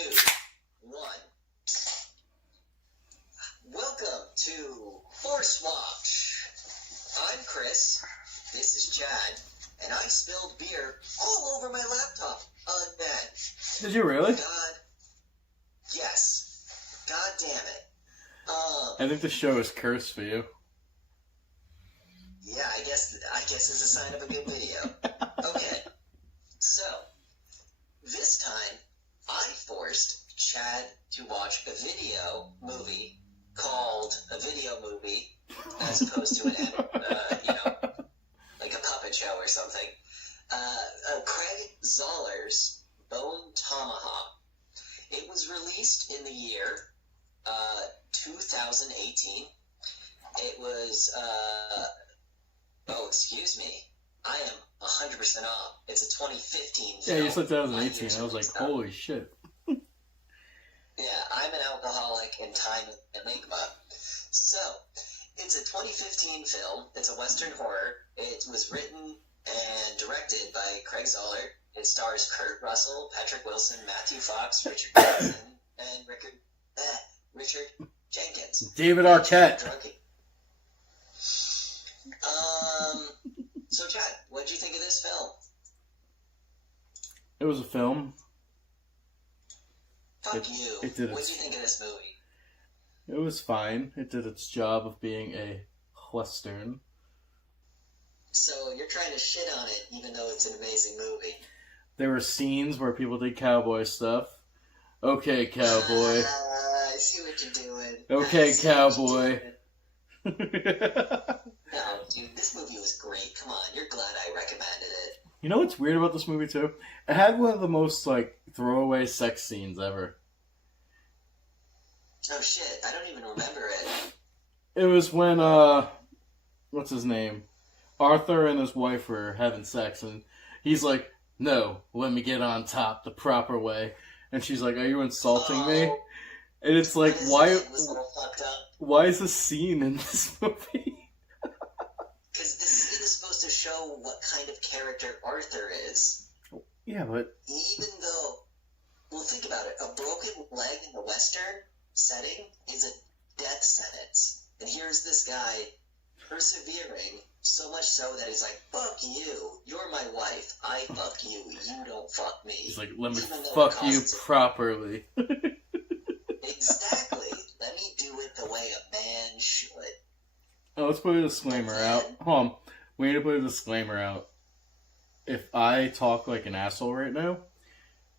2, 1. Welcome to Force Watch. I'm Chris. This is Chad. And I spilled beer all over my laptop again. Did you really? Yes. God damn it. I think the show is cursed for you. Yeah, I guess it's a sign of a good video. Okay. So, this time, I forced Chad to watch a video movie called a video movie, as opposed to like a puppet show or something. Craig Zoller's Bone Tomahawk. It was released in the year 2018. It was, excuse me. I am 100% off. It's a 2015 film. Yeah, you said 2018. I was like, holy shit. Yeah, I'm an alcoholic and time enigma. So, it's a 2015 film. It's a Western horror. It was written and directed by Craig Zoller. It stars Kurt Russell, Patrick Wilson, Matthew Fox, Richard Johnson, and Richard Jenkins. David Arquette. So Chad, what did you think of this film? It was a film. Fuck you. What did you think of this movie? It was fine. It did its job of being a Western. So you're trying to shit on it, even though it's an amazing movie. There were scenes where people did cowboy stuff. Okay, cowboy. I see what you're doing. Okay, cowboy. No, dude, this movie was great. Come on, you're glad I recommended it. You know what's weird about this movie, too? It had one of the most, throwaway sex scenes ever. Oh, shit. I don't even remember it. It was when, what's his name? Arthur and his wife were having sex, and he's like, no, let me get on top the proper way. And she's like, are you insulting me? And it's like, why is this scene in this movie? Because this scene is supposed to show what kind of character Arthur is. Yeah, but... Even though... Well, think about it. A broken leg in the Western setting is a death sentence. And here's this guy persevering, so much so that he's like, fuck you. You're my wife. I fuck you. You don't fuck me. He's like, let me fuck you properly. Exactly. Let me do it the way a man should. Oh, let's put a disclaimer out. Hold on. We need to put a disclaimer out. If I talk like an asshole right now,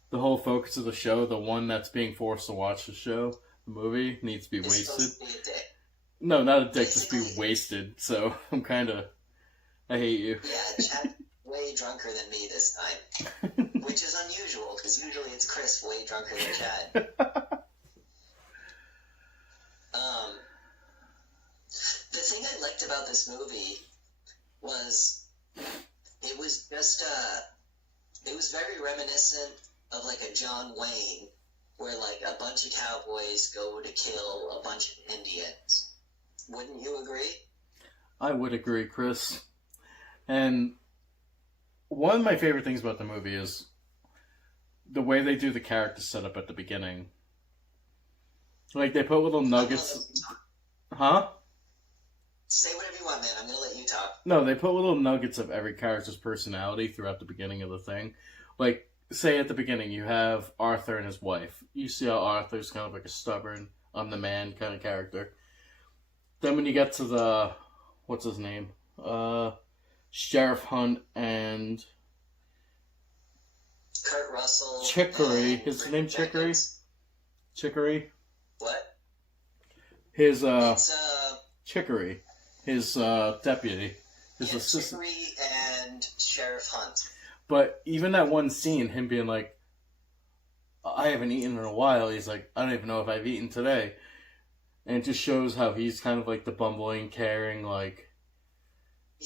the whole focus of the show, the one that's being forced to watch the show, the movie, needs to be wasted. To be a dick. No, not a dick, just be wasted. So, I'm kinda... I hate you. Yeah, Chad way drunker than me this time. Which is unusual, because usually it's Chris way drunker than Chad. The thing I liked about this movie was it was just it was very reminiscent of like a John Wayne, where like a bunch of cowboys go to kill a bunch of Indians. Wouldn't you agree? I would agree, Chris. And one of my favorite things about the movie is the way they do the character setup at the beginning. Like, they put little nuggets... Huh? Say whatever you want, man. I'm going to let you talk. No, they put little nuggets of every character's personality throughout the beginning of the thing. Like, say at the beginning you have Arthur and his wife. You see how Arthur's kind of like a stubborn, I'm the man kind of character. Then when you get to the... What's his name? Sheriff Hunt and... Kurt Russell. Chicory. His name Chicory? Chicory? What? His, Chicory. His, deputy. His assistant. Chicory and Sheriff Hunt. But even that one scene, him being like, I haven't eaten in a while, he's like, I don't even know if I've eaten today. And it just shows how he's kind of like the bumbling, caring, like,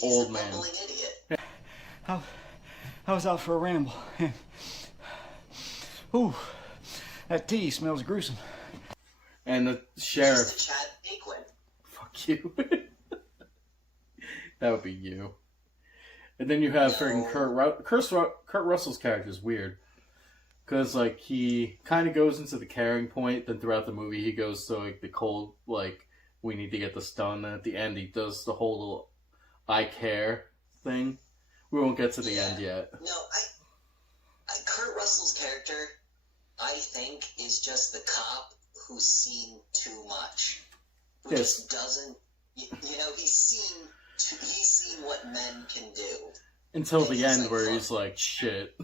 old man. He's a bumbling idiot. I was out for a ramble. Ooh, that tea smells gruesome. And the sheriff... This is the Chad Paquin. Fuck you. That would be you. And then you have freaking Kurt Russell's character is weird. Because, like, he kind of goes into the caring point, then throughout the movie he goes to, like, the cold, like, we need to get this done, and at the end he does the whole little I care thing. We won't get to the end yet. No, Kurt Russell's character, I think, is just the cop who's seen too much. Who just doesn't, you know, he's seen what men can do. Until the end, like, where he's like, shit.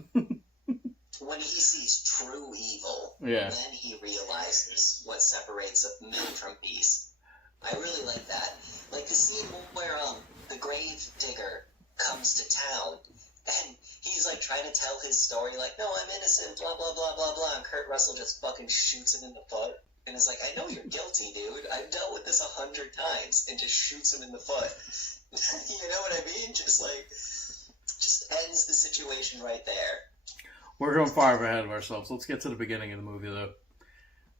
When he sees true evil, then he realizes what separates men from beasts. I really like that. Like the scene where the grave digger comes to town, and he's like trying to tell his story, like, no, I'm innocent, blah, blah, blah, blah, blah, and Kurt Russell just fucking shoots him in the foot. And it's like, I know you're guilty, dude. I've dealt with this 100 times, and just shoots him in the foot. You know what I mean? Just ends the situation right there. We're going far ahead of ourselves. Let's get to the beginning of the movie, though.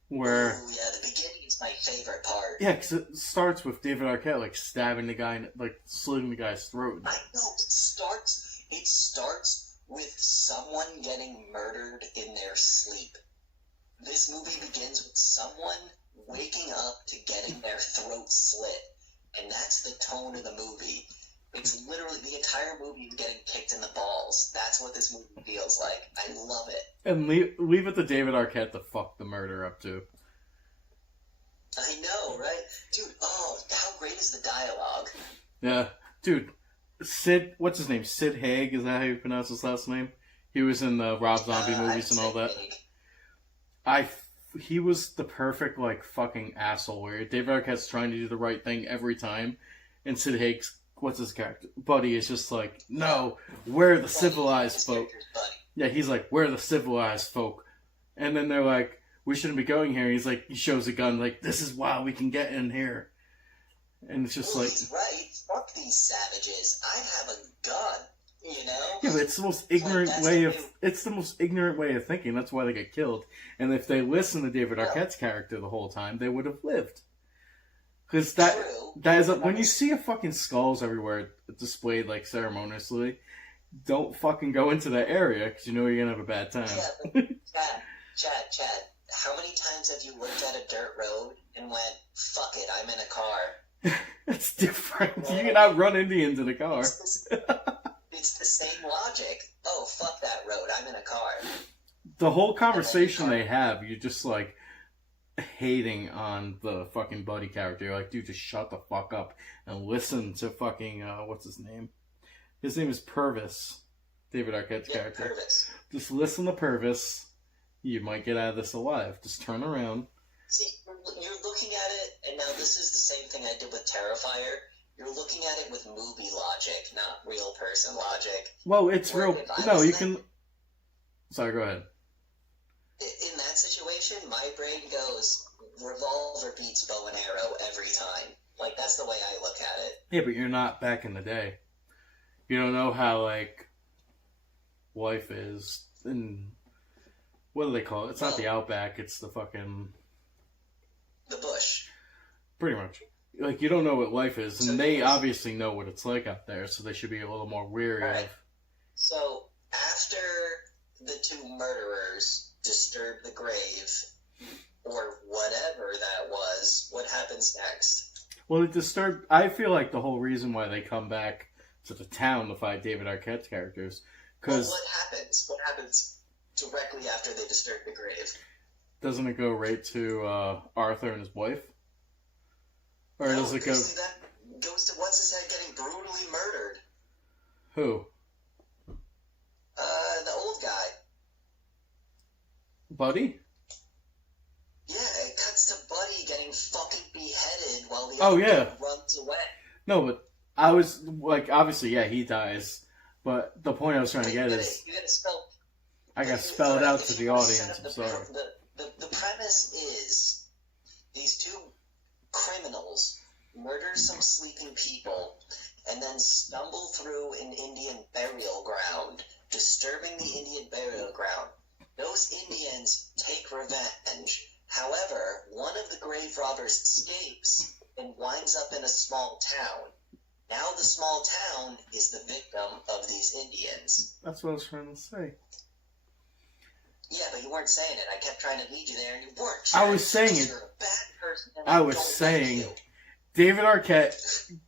Where... Ooh, yeah, the beginning is my favorite part. Yeah, because it starts with David Arquette, like, stabbing the guy, like, slitting the guy's throat. I know, it starts with someone getting murdered in their sleep. This movie begins with someone waking up to getting their throat slit. And that's the tone of the movie. It's literally the entire movie getting kicked in the balls. That's what this movie feels like. I love it. And leave it to David Arquette to fuck the murder up, too. I know, right? Dude, how great is the dialogue? Yeah. Dude, Sid, what's his name? Sid Haig, is that how you pronounce his last name? He was in the Rob Zombie movies and all that. He was the perfect, like, fucking asshole where David Arquette's trying to do the right thing every time, and Sid Haig's, what's his character? Buddy is just like, no, we're the civilized folk. Yeah, he's like, we're the civilized folk. And then they're like, we shouldn't be going here. He's like, he shows a gun, like, this is why we can get in here. And it's just like... He's right. Fuck these savages. I have a gun, you know? Yeah, but it's the most ignorant it's the most ignorant way of thinking. That's why they get killed. And if they listened to David Arquette's character the whole time, they would have lived. Because that is when you see a fucking skulls everywhere displayed, like, ceremoniously, don't fucking go into that area, because you know you're gonna have a bad time. Yeah, but Chad, how many times have you looked at a dirt road and went, fuck it, I'm in a car? That's different. You cannot run Indians in a car. It's the same logic. Oh, fuck that road, I'm in a car. The whole conversation they have, you're just like hating on the fucking Buddy character. You're like, dude, just shut the fuck up and listen to fucking, what's his name? His name is Purvis, David Arquette's character. Purvis. Just listen to Purvis. You might get out of this alive. Just turn around. See, you're looking at it, and now this is the same thing I did with Terrifier. You're looking at it with movie logic, not real person logic. Well, it's real. No, you can... Sorry, go ahead. In that situation, my brain goes, revolver beats bow and arrow every time. Like, that's the way I look at it. Yeah, but you're not back in the day. You don't know how, like, life is. And what do they call it? It's not the Outback, it's the fucking... The bush. Pretty much. Like, you don't know what life is, and they obviously know what it's like out there, so they should be a little more weary of... So, after the two murderers disturb the grave, or whatever that was, what happens next? Well, I feel like the whole reason why they come back to the town to fight David Arquette's characters, because... Well, what happens? What happens directly after they disturb the grave? Doesn't it go right to Arthur and his wife? Or no, does it go... That goes to what's-his-head getting brutally murdered. Who? The old guy. Buddy? Yeah, it cuts to Buddy getting fucking beheaded while the other guy runs away. No, but I was, like, obviously, yeah, he dies. But the point I was trying to get is... You gotta spell... I gotta spell it out to the audience, I'm sorry. The premise is these two criminals murder some sleeping people and then stumble through an Indian burial ground, disturbing the Indian burial ground. Those Indians take revenge. However, one of the grave robbers escapes and winds up in a small town. Now the small town is the victim of these Indians. That's what I was trying to say. Yeah, but you weren't saying it. I kept trying to lead you there, and you weren't. I was saying it. You're a bad person. And I was don't saying like you. David Arquette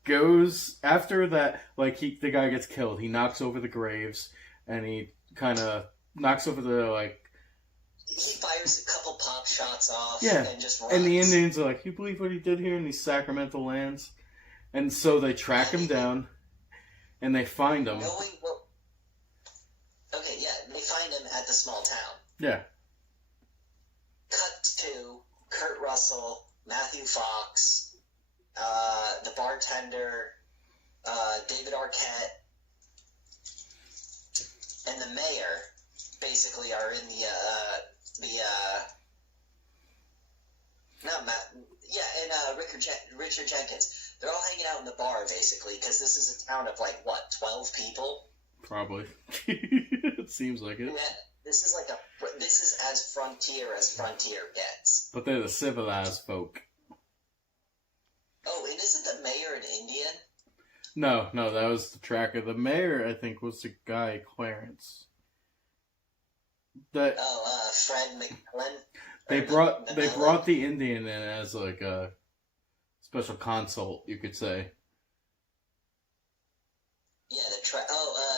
goes after that. Like the guy gets killed. He knocks over the graves, and he kind of knocks over the like. He fires a couple pop shots off. Yeah, and just runs. And the Indians are like, "You believe what he did here in these Sacramento lands?" And so they track him down, and they find him. Knowing what... Okay, yeah, they find him at the small town. Yeah. Cut to Kurt Russell, Matthew Fox, the bartender, David Arquette, and the mayor basically are in Richard Jenkins. They're all hanging out in the bar basically because this is a town of like what, 12 people? Probably. It seems like it. Yeah, this is as frontier gets. But they're the civilized folk. Oh, and isn't the mayor an Indian? No, that was the tracker. The mayor, I think, was the guy Clarence. Fred McMillan. They brought the Indian in as like a special consult, you could say. Yeah,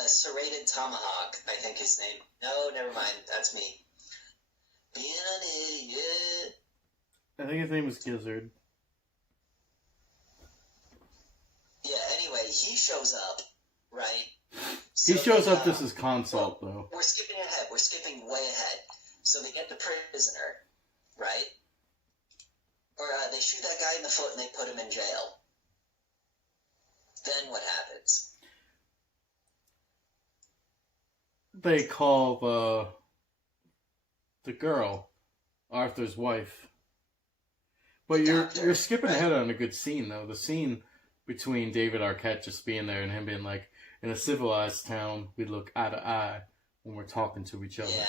Serrated Tomahawk, I think his name. No, never mind, that's me. Being an idiot. I think his name was Gizzard. Yeah, anyway, he shows up, right? He shows up as his consult, though. We're skipping ahead. We're skipping way ahead. So they get the prisoner, right? Or they shoot that guy in the foot and they put him in jail. Then what happens? They call the girl, Arthur's wife. But you're skipping ahead on a good scene, though. The scene between David Arquette just being there and him being like, in a civilized town, we look eye to eye when we're talking to each other. Yeah.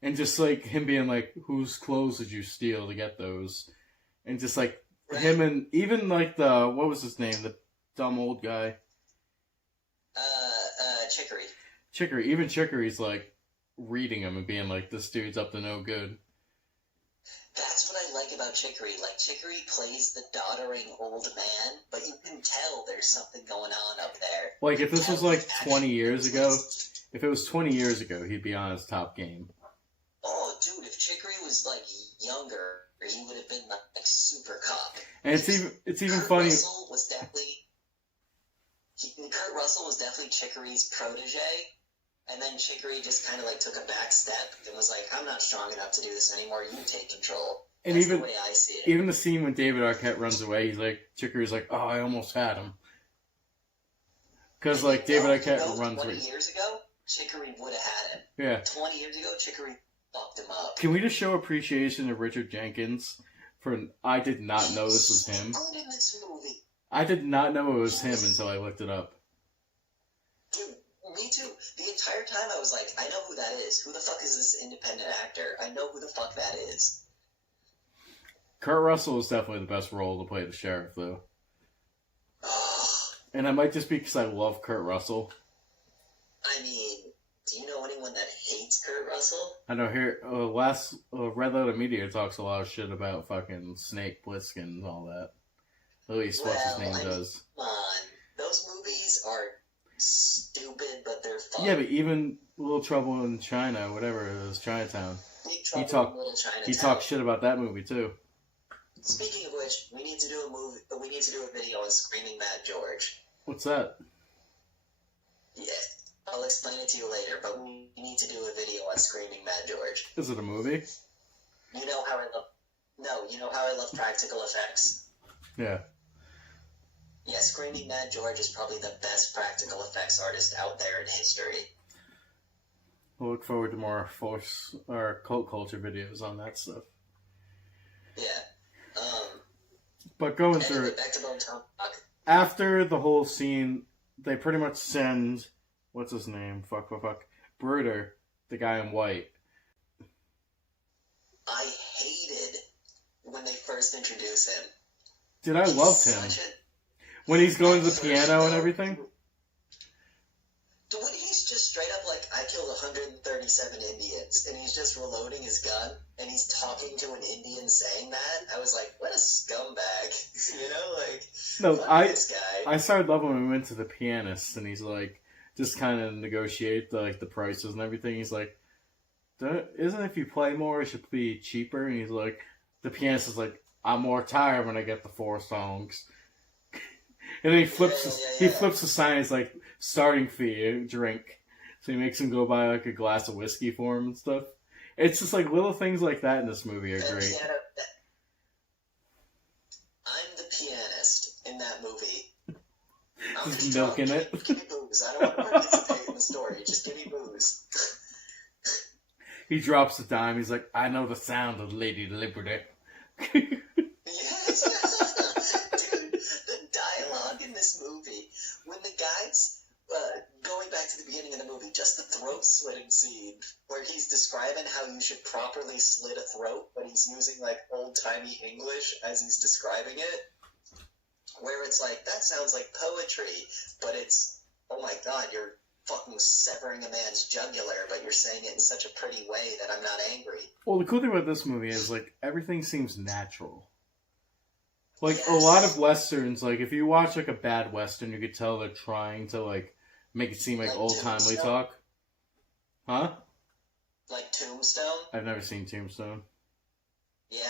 And just like him being like, whose clothes did you steal to get those? And just like him and even like what was his name? The dumb old guy. Chicory. Even Chicory's like reading him and being like, this dude's up to no good. That's what I like about Chicory. Like, Chicory plays the doddering old man, but you can tell there's something going on up there. Like, if this was like 20 years ago, if it was 20 years ago, he'd be on his top game. Oh, dude, if Chicory was like younger, he would have been like super cop. And it's even funny. Kurt Russell was definitely Chicory's protege. And then Chicory just kind of like took a back step and was like, I'm not strong enough to do this anymore. You take control. And That's the way I see it. Even the scene when David Arquette runs away, he's like, Chicory's like, oh, I almost had him. Because like David Arquette runs 20 years ago, Chicory would have had him. Yeah. 20 years ago, Chicory fucked him up. Can we just show appreciation to Richard Jenkins for? I did not know this was him. Good in this movie. I did not know it was him until I looked it up. Dude, me too. The entire time I was like, I know who that is. Who the fuck is this independent actor? I know who the fuck that is. Kurt Russell is definitely the best role to play the sheriff, though. And it might just be because I love Kurt Russell. I mean, do you know anyone that hates Kurt Russell? I know here, Red Letter Media talks a lot of shit about fucking Snake Plissken and all that. At least what's his name does. Come on. Those movies are stupid, but they're fun. Yeah, but even Little Trouble in China, whatever it is, Chinatown. He talked shit about that movie too. Speaking of which, we need to do a video on Screaming Mad George. What's that? Yeah, I'll explain it to you later, but we need to do a video on Screaming Mad George. Is it a movie? You know how I love practical effects? Yeah. Yeah, Screaming Mad George is probably the best practical effects artist out there in history. We'll look forward to more force or cult culture videos on that stuff. Yeah. But going through it, back to Tomahawk. After the whole scene, they pretty much send, what's his name? Fuck. Bruder, the guy in white. I hated when they first introduced him. Dude, I loved him. When he's going to the piano and everything? When he's just straight up like, I killed 137 Indians, and he's just reloading his gun, and he's talking to an Indian saying that. I was like, what a scumbag. You know, like, No, fuck this guy. I started loving when we went to the pianist, and he's like, just kind of negotiate the prices and everything. He's like, isn't if you play more, it should be cheaper? And he's like, the pianist is like, I'm more tired when I get the 4 songs. And then he flips he flips the sign. It's like, starting fee, a drink. So he makes him go buy like a glass of whiskey for him and stuff. It's just like little things like that in this movie are great. I'm the pianist in that movie. I'm Just milking it. Give me booze. I don't want to participate in the story. Just give me booze. He drops a dime. He's like, I know the sound of Lady Liberty. Yes. Dude, the dialogue in this movie, when the guy's going back to the beginning of the movie, just the throat slitting scene, where he's describing how you should properly slit a throat, but he's using like old-timey English as he's describing it, where it's like, that sounds like poetry, but it's, oh my god, you're fucking severing a man's jugular, but you're saying it in such a pretty way that I'm not angry. Well, the cool thing about this movie is, like, everything seems natural. Like, Yes. a lot of westerns, like, if you watch, like, a bad western, you could tell they're trying to, like, make it seem like Like old-timely Tombstone? talk. Huh? Like Tombstone? I've never seen Tombstone. Yeah,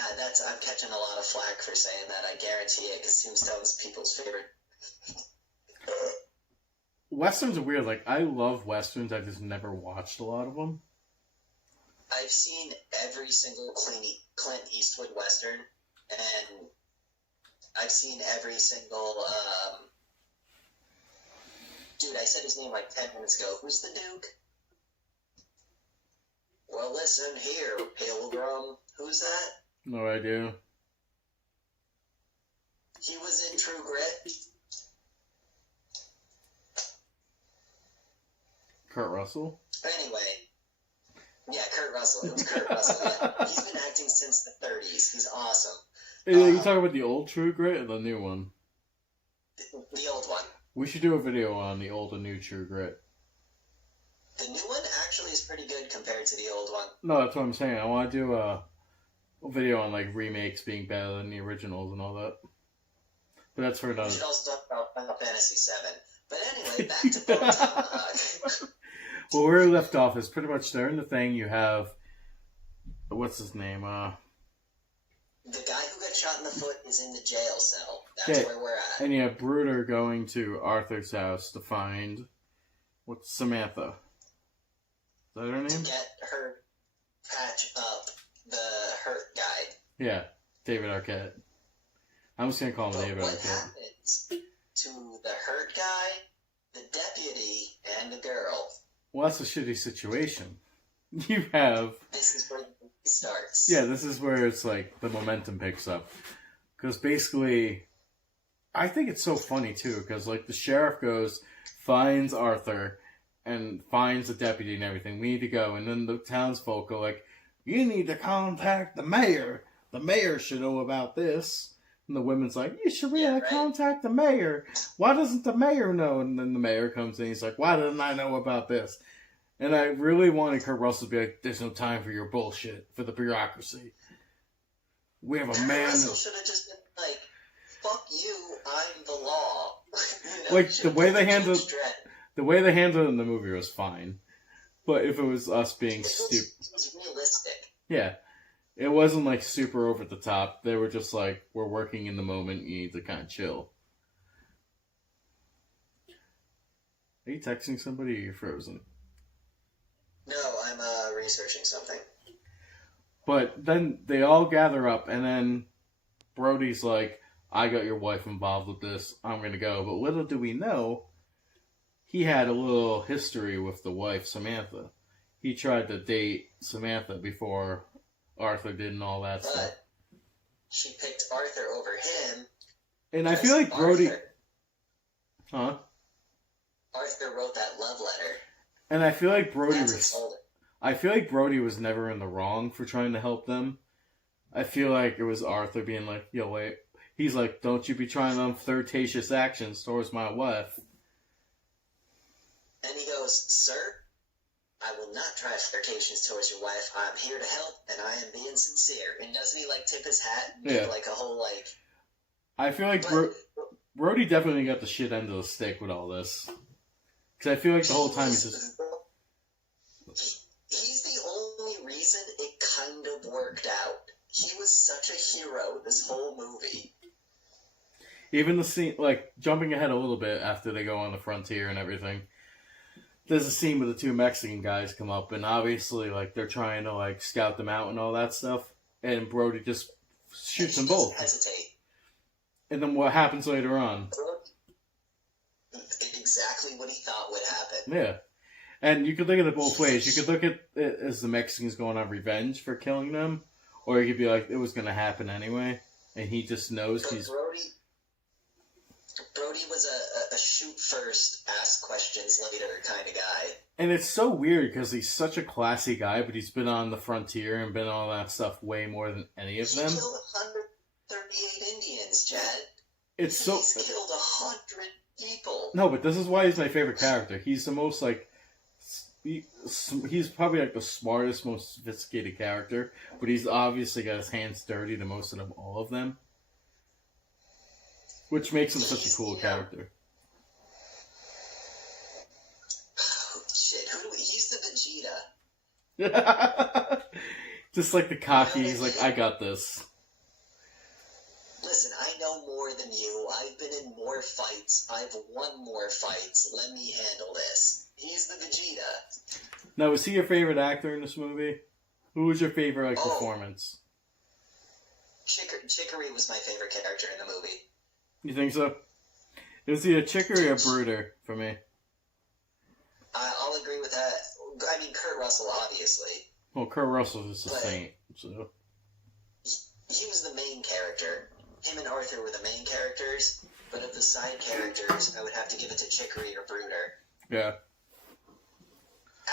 I'm catching a lot of flack for saying that, I guarantee it, because Tombstone's people's favorite. Westerns are weird. Like, I love westerns. I've just never watched a lot of them. I've seen every single Clint Eastwood Western, and I've seen every single, dude, I said his name like 10 minutes ago. Who's the Duke? Well, listen here, Pilgrim. Who's that? No idea. He was in True Grit. Kurt Russell? Anyway. Yeah, Kurt Russell. It was Kurt Russell, yeah. He's been acting since the 30s. He's awesome. You talking about the old True Grit or the new one? The old one. We should do a video on the old and new True Grit. The new one actually is pretty good compared to the old one. No, that's what I'm saying. I want to do a video on, like, remakes being better than the originals and all that. But that's for another... We should also talk about Final Fantasy VII. But anyway, back to Tomahawk. Well, where we left off is pretty much during the thing you have... What's his name? The guy who got shot in the foot is in the jail cell. That's where we're at. And you have Bruder going to Arthur's house to find... What's Samantha? Is that her name? To get her patch up the hurt guy. Yeah, David Arquette. I'm just going to call him But David what Arquette. happens to the hurt guy, the deputy, and the girl? Well, that's a shitty situation. You have... This is where the movie starts. Yeah, this is where it's like the momentum picks up. Because basically, I think it's so funny too, because like the sheriff goes, finds Arthur, and finds the deputy and everything. We need to go. And then the townsfolk go like, you need to contact the mayor. The mayor should know about this. And the woman's like, you should really contact the mayor. Why doesn't the mayor know? And then the mayor comes in, he's like, why didn't I know about this? And I really wanted Kurt Russell to be like, there's no time for your bullshit, for the bureaucracy. We have a Kurt man... Russell should have just been like, fuck you, I'm the law. You know, Like, the way they handled... Judge Dredd. The way they handled it in the movie was fine. But if it was us being stupid... It was realistic. Yeah. It wasn't, like, super over the top. They were just like, we're working in the moment, you need to kind of chill. Are you texting somebody or you're frozen? No, I'm researching something. But then they all gather up, and then Brody's like, I got your wife involved with this, I'm gonna go. But little do we know, he had a little history with the wife, Samantha. He tried to date Samantha before Arthur did and all that stuff. But she picked Arthur over him. And I feel like Brody... Arthur wrote that love letter. And I feel like Brody That's what was... sold it. I feel like Brody was never in the wrong for trying to help them. I feel like it was Arthur being like, yo, wait. He's like, don't you be trying them flirtatious actions towards my wife. And he goes, sir, I will not try flirtations towards your wife. I'm here to help, and I am being sincere. And doesn't he, like, tip his hat and give, like, a whole, like... I feel like Brody definitely got the shit end of the stick with all this. Because I feel like the whole time he's just... He's the only reason it kind of worked out. He was such a hero this whole movie. Even the scene, like, jumping ahead a little bit after they go on the frontier and everything, there's a scene where the two Mexican guys come up, and obviously, like, they're trying to, like, scout them out and all that stuff, and Brody just shoots them both. Hesitate. And then what happens later on? Exactly what he thought would happen. Yeah. And you could look at it both ways. You could look at it as the Mexicans going on revenge for killing them, or you could be like, it was going to happen anyway, and he just knows But he's... Brody was a shoot first, ask questions later kind of guy. And it's so weird because he's such a classy guy, but he's been on the frontier and been on all that stuff way more than any of them. He killed 138 Indians, Chad. He's killed 100 people. No, but this is why he's my favorite character. He's the most, like... He's probably, like, the smartest, most sophisticated character, but he's obviously got his hands dirty to most of them, all of them. Which makes him such a cool character. Shit, he's the Vegeta. Just like the cocky, he's like, I got this. Listen, I know more than you. I've been in more fights. I've won more fights. Let me handle this. He's the Vegeta. Now, was he your favorite actor in this movie? Who was your favorite, like, performance? Chicory was my favorite character in the movie. You think so? It was either Chicory or Bruder for me. I'll agree with that. I mean, Kurt Russell, obviously. Well, Kurt Russell is a saint, so... He was the main character. Him and Arthur were the main characters, but of the side characters, I would have to give it to Chicory or Bruder. Yeah.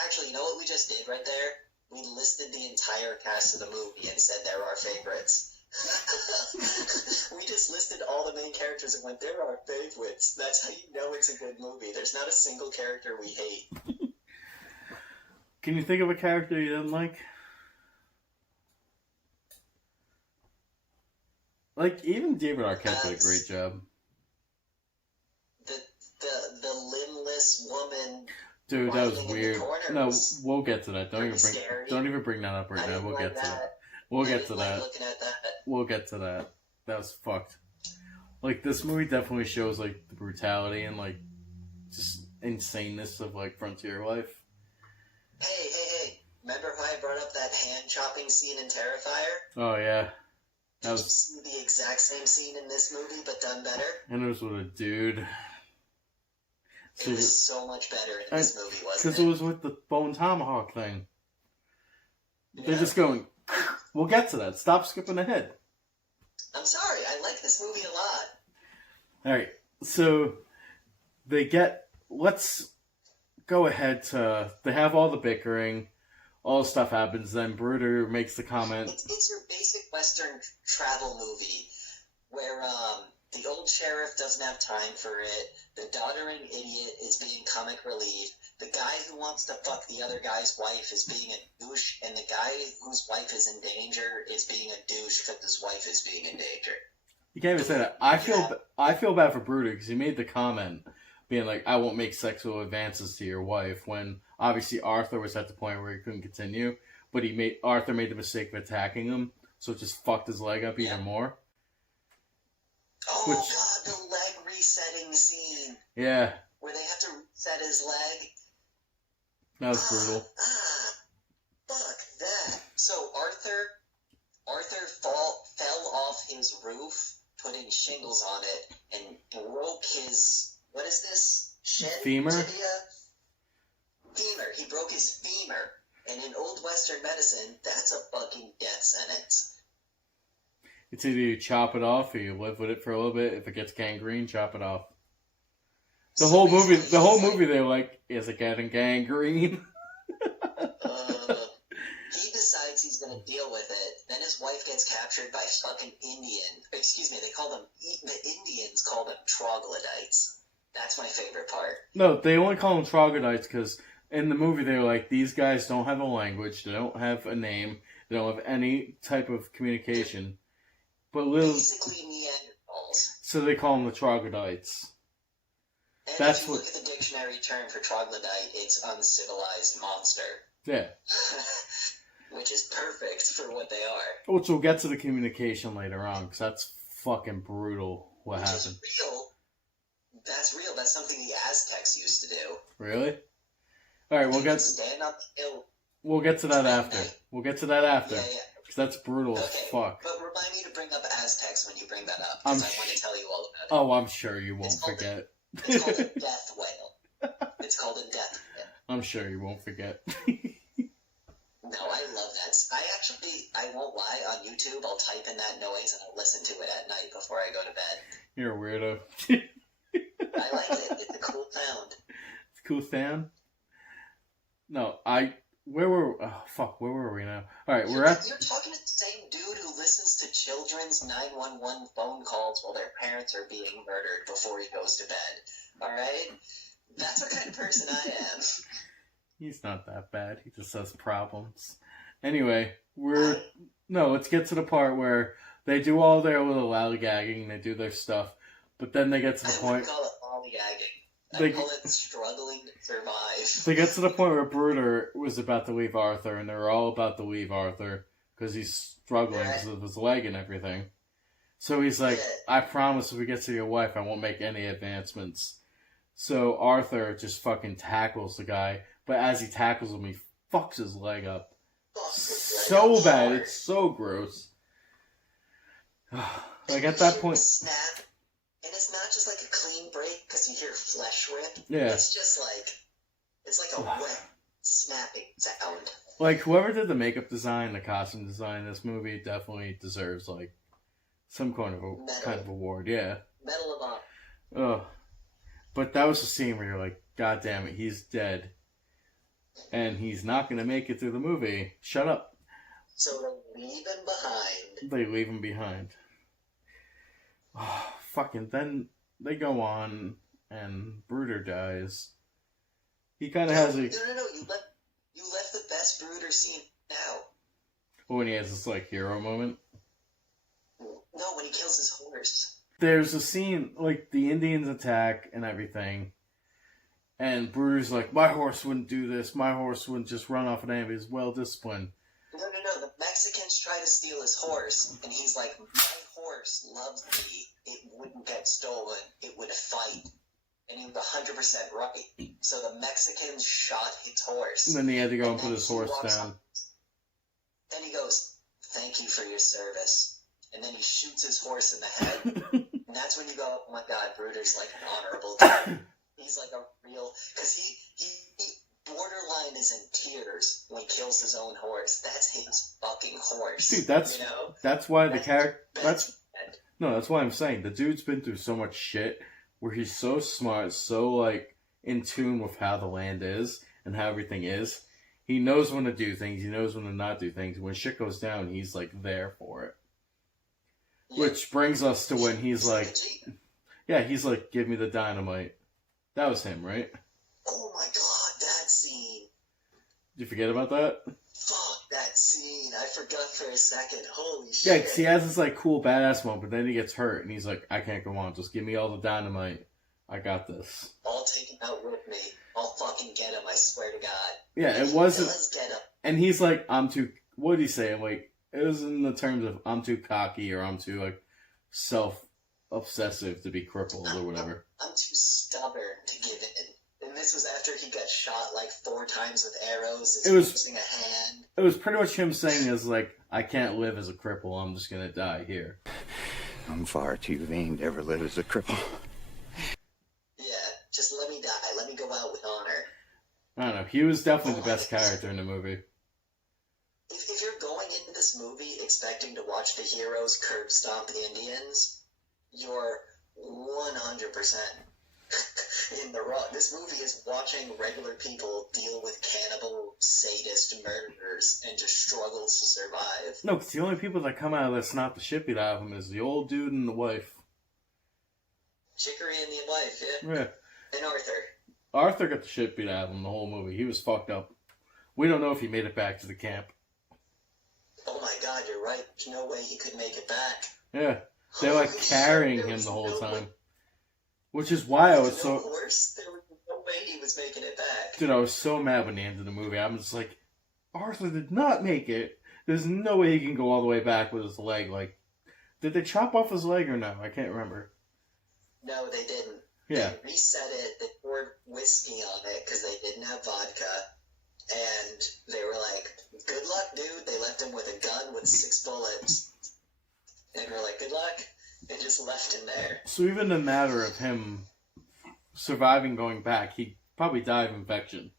Actually, you know what we just did right there? We listed the entire cast of the movie and said they're our favorites. We just listed all the main characters and went, they're our favorites. That's how you know it's a good movie. There's not a single character we hate. Can you think of a character you didn't like? Like, even David Arquette did a great job. The limbless woman... Dude, that was weird. No, we'll get to that. Don't even bring that up right now. We'll get to that. We'll get to that. We'll get to that. That was fucked. Like, this movie definitely shows, like, the brutality and, like, just insaneness of, like, frontier life. Hey. Remember how I brought up that hand-chopping scene in Terrifier? Oh, yeah. That was the exact same scene in this movie, but done better. And it was with a dude. It was so much better in this movie, wasn't it? Because it was with the bone tomahawk thing. Yeah. They're just going, we'll get to that. Stop skipping ahead. I'm sorry, I like this movie a lot. Alright, so let's go ahead to, they have all the bickering, all the stuff happens, then Bruder makes the comment. It's your basic Western travel movie, where, the old sheriff doesn't have time for it. The doddering idiot is being comic relief. The guy who wants to fuck the other guy's wife is being a douche, and the guy whose wife is in danger is being a douche because his wife is being in danger. You can't even say that. I feel bad for Bruder because he made the comment being like, I won't make sexual advances to your wife, when obviously Arthur was at the point where he couldn't continue, but Arthur made the mistake of attacking him, so it just fucked his leg up even more. Oh, God, the leg resetting scene. Yeah. Where they have to reset his leg. That was brutal. Fuck that. So Arthur fell off his roof, putting shingles on it, and broke his, what is this? Shin? Femur? Tibia? Femur. He broke his femur. And in old Western medicine, that's a fucking death sentence. It's either you chop it off or you live with it for a little bit. If it gets gangrene, chop it off. The whole movie, they're like, is it getting gangrene? He decides he's gonna deal with it. Then his wife gets captured by fucking Indian. Excuse me, the Indians call them troglodytes. That's my favorite part. No, they only call them troglodytes because in the movie, they're like, these guys don't have a language, they don't have a name, they don't have any type of communication. But basically Neanderthals. So they call them the troglodytes. And That's if you look at the dictionary term for troglodyte, it's uncivilized monster. Yeah. Which is perfect for what they are. Which we'll get to the communication later on, because that's fucking brutal what happened. Is real. That's real. That's something the Aztecs used to do. Really? Alright, we'll get... Stand up the hill. We'll get to that after. We'll get to that after. Yeah. Because that's brutal as fuck. But remind me to bring up Aztecs when you bring that up, because I want to tell you all about it. Oh, I'm sure you won't forget. It's called a death whale. It's called a death whale. I'm sure you won't forget. No, I love that. I won't lie, on YouTube, I'll type in that noise and I'll listen to it at night before I go to bed. You're a weirdo. I like it. It's a cool sound. It's a cool sound? No, where were we now? Alright, You're talking to the same dude who listens to children's 911 phone calls while their parents are being murdered before he goes to bed. Alright? That's what kind of person I am. He's not that bad. He just has problems. Anyway, let's get to the part where they do all their little lollygagging, they do their stuff, but then they get to the point... I call it lollygagging. I call it struggling to survive. They get to the point where Bruder was about to leave Arthur, and they're all about to leave Arthur, because he's struggling because of his leg and everything. So he's like, I promise if we get to your wife, I won't make any advancements. So Arthur just fucking tackles the guy, but as he tackles him, he fucks his leg up. So bad, it's so gross. Like at that point... Snap. And it's not just like a clean break because you hear flesh rip. Yeah. It's just like, it's like a wet snapping sound. Like whoever did the makeup design, the costume design in this movie definitely deserves like some kind of award. Yeah. Medal of Honor. Ugh. But that was the scene where you're like, God damn it, he's dead. And he's not going to make it through the movie. Shut up. So they leave him behind. They leave him behind. Oh, fucking, then they go on and Bruder dies. He kind of has a... No, you left the best Bruder scene out. When he has this, like, hero moment? No, when he kills his horse. There's a scene, like, the Indians attack and everything. And Bruder's like, my horse wouldn't do this. My horse wouldn't just run off an enemy. He's well disciplined. No. The Mexicans try to steal his horse. And he's like, my horse loves me. It wouldn't get stolen. It would fight. And he was 100% right. So the Mexicans shot his horse. And then he had to go and put his horse down. Then he goes, thank you for your service. And then he shoots his horse in the head. And that's when you go, oh my God, Bruder's like an honorable dude. He's like a real... Because he borderline is in tears when he kills his own horse. That's his fucking horse. Dude, that's why the character... That's why I'm saying the dude's been through so much shit where he's so smart, so like in tune with how the land is and how everything is. He knows when to do things, he knows when to not do things. When shit goes down, he's like there for it. Yeah. Which brings us to when he's like... Yeah, he's like, give me the dynamite. That was him, right? Oh my God, that scene. Did you forget about that? Fuck that scene. I forgot for a second. Holy shit. Yeah, because he has this like cool badass moment, but then he gets hurt and he's like, I can't go on. Just give me all the dynamite. I got this. I'll take him out with me. I'll fucking get him, I swear to God. Yeah, and it wasn't... Let's get him. And he's like, I'm too... What did he say? Like, it was in the terms of, I'm too cocky or I'm too like self-obsessive to be crippled or whatever. I'm too stubborn to give in. And this was after he got shot like 4 times with arrows. It was missing a hand. It was pretty much him saying is like, I can't live as a cripple. I'm just gonna die here. I'm far too vain to ever live as a cripple. Yeah, just let me die. Let me go out with honor. I don't know. He was definitely the best character in the movie. If you're going into this movie expecting to watch the heroes curb stomp Indians, you're 100% in the wrong. This movie is watching regular people deal with cannibal, sadist murderers and just struggle to survive. No, because the only people that come out of this not the shit beat out of him is the old dude and the wife. Chicory and the wife, yeah? Yeah. And Arthur. Arthur got the shit beat out of him the whole movie. He was fucked up. We don't know if he made it back to the camp. Oh my god, you're right. There's no way he could make it back. Yeah. They're like Holy carrying shit, him the whole time. way. Which is why I was so... Horse? There was no way he was making it back. Dude, I was so mad when he ended the movie. I'm just like, Arthur did not make it. There's no way he can go all the way back with his leg. Like, did they chop off his leg or no? I can't remember. No, they didn't. Yeah. They reset it. They poured whiskey on it because they didn't have vodka. And they were like, good luck, dude. They left him with a gun with 6 bullets. And they were like, good luck. They just left him there. So even in the matter of him surviving going back, he probably died of infection.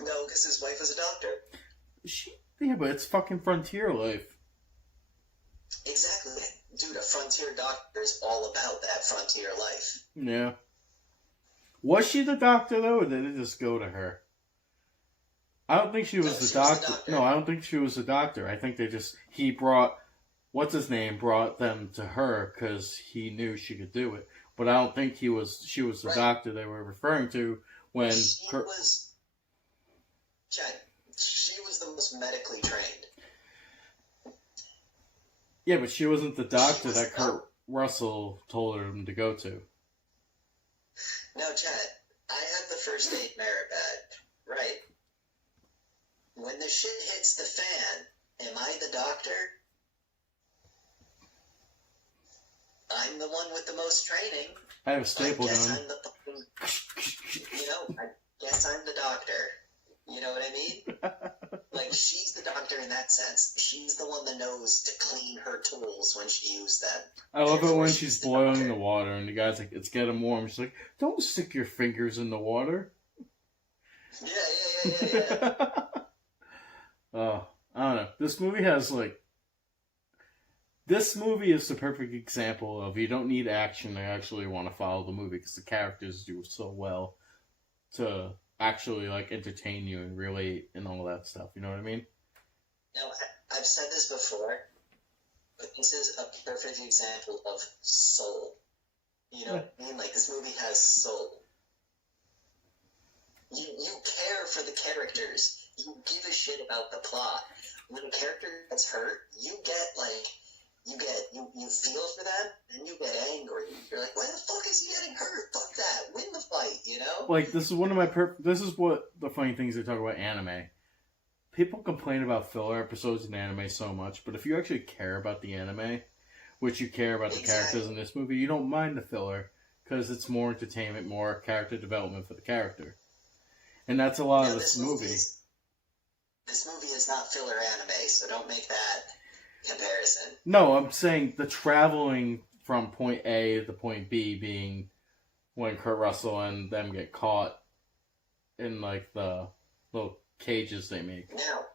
No, because his wife was a doctor. Yeah, but it's fucking frontier life. Exactly. Dude, a frontier doctor is all about that frontier life. Yeah. Was she the doctor, though, or did it just go to her? I don't think she was the doctor. No, I don't think she was the doctor. I think he brought, what's-his-name, brought them to her because he knew she could do it. But I don't think she was the doctor they were referring to when... She was the most medically trained. Yeah, but she wasn't the doctor that Kurt Russell told him to go to. Now, Chad, I have the first aid merit badge, right? When the shit hits the fan, am I the doctor? I'm the one with the most training. I have a staple gun. I guess I'm the doctor. You know what I mean? Like, she's the doctor in that sense. She's the one that knows to clean her tools when she uses them. I love it when she's boiling the water and the guy's like, it's getting warm. She's like, don't stick your fingers in the water. Yeah. Oh, I don't know. This movie is the perfect example of you don't need action to actually want to follow the movie because the characters do so well to actually entertain you and relate and all that stuff. You know what I mean? Now, I've said this before, but this is a perfect example of soul. You know what I mean? Like, this movie has soul. You care for the characters. You give a shit about the plot. When a character gets hurt, you feel for them, and you get angry. You're like, why the fuck is he getting hurt? Fuck that. Win the fight, you know? Like, this is what the funny things they talk about anime. People complain about filler episodes in anime so much, but if you actually care about the anime, which you care about the characters in this movie, you don't mind the filler, because it's more entertainment, more character development for the character. And that's a lot of this movie. This movie is not filler anime, so don't make that comparison. No, I'm saying the traveling from point A to point B being when Kurt Russell and them get caught in the little cages they make. Now,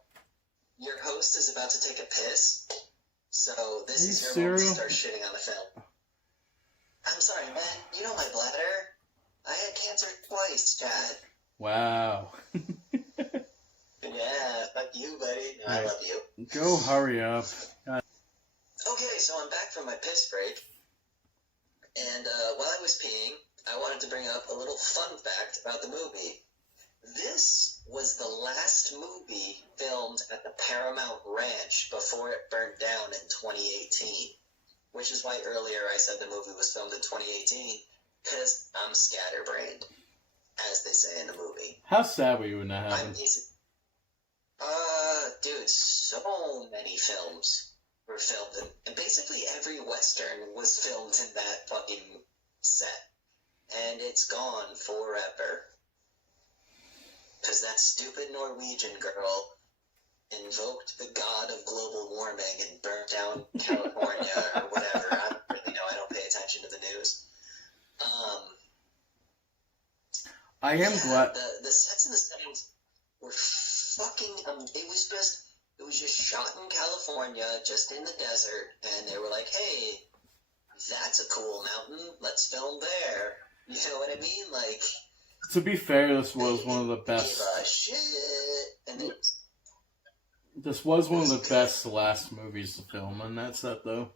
your host is about to take a piss, so this is your moment to start shitting on the film. I'm sorry, man. You know my bladder. I had cancer twice, Chad. Wow. Yeah, fuck you, buddy. No, I love you. Go hurry up. Okay, so I'm back from my piss break. And while I was peeing, I wanted to bring up a little fun fact about the movie. This was the last movie filmed at the Paramount Ranch before it burnt down in 2018. Which is why earlier I said the movie was filmed in 2018, because I'm scatterbrained, as they say in the movie. How sad were you when that happened? Dude, so many films were filmed, and basically every Western was filmed in that fucking set. And it's gone forever. Because that stupid Norwegian girl invoked the god of global warming and burnt down California or whatever. I don't really know. I don't pay attention to the news. I am glad. The sets and the settings were fucking. It was just shot in California, just in the desert, and they were like, "Hey, that's a cool mountain. Let's film there." You know what I mean? Like. To be fair, this was one of the best. This was one of the best last movies to film, and that's that though.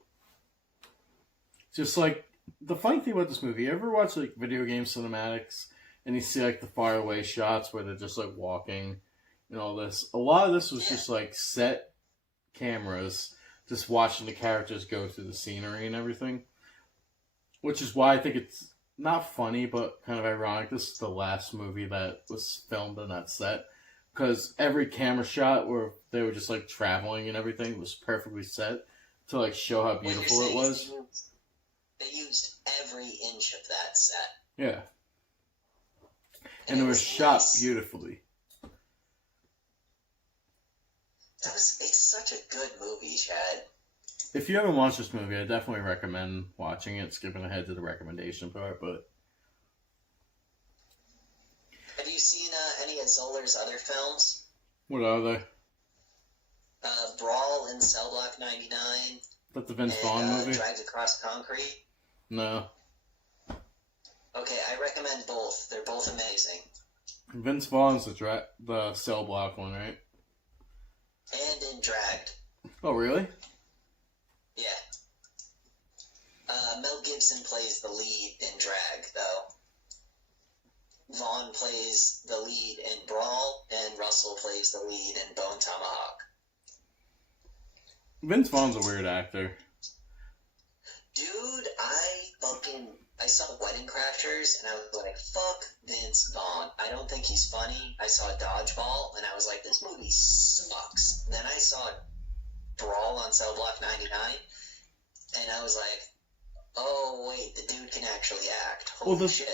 Just like the funny thing about this movie, you ever watch like video game cinematics and you see like the faraway shots where they're just like walking and all this? A lot of this was just like set cameras, just watching the characters go through the scenery and everything. Which is why I think it's not funny, but kind of ironic. This is the last movie that was filmed on that set. Because every camera shot where they were just like traveling and everything was perfectly set to like show how beautiful it was. They used every inch of that set. Yeah. And it was shot beautifully. It's such a good movie, Chad. If you haven't watched this movie, I definitely recommend watching it, skipping ahead to the recommendation part, but... Have you seen any of Zoller's other films? What are they? Brawl in Cell Block 99. That's the Vince Vaughn movie? Dragged Across Concrete. No. Okay, I recommend both. They're both amazing. Vince Vaughn's the Cell Block one, right? And in Dragged. Oh, really? Yeah. Mel Gibson plays the lead in Drag, though. Vaughn plays the lead in Brawl, and Russell plays the lead in Bone Tomahawk. Vince Vaughn's a weird actor. Dude, I saw Wedding Crashers, and I was like, fuck Vince Vaughn. I don't think he's funny. I saw Dodgeball, and I was like, this movie sucks. And then I saw Brawl on Cell Block 99, and I was like, oh, wait, the dude can actually act. Holy shit.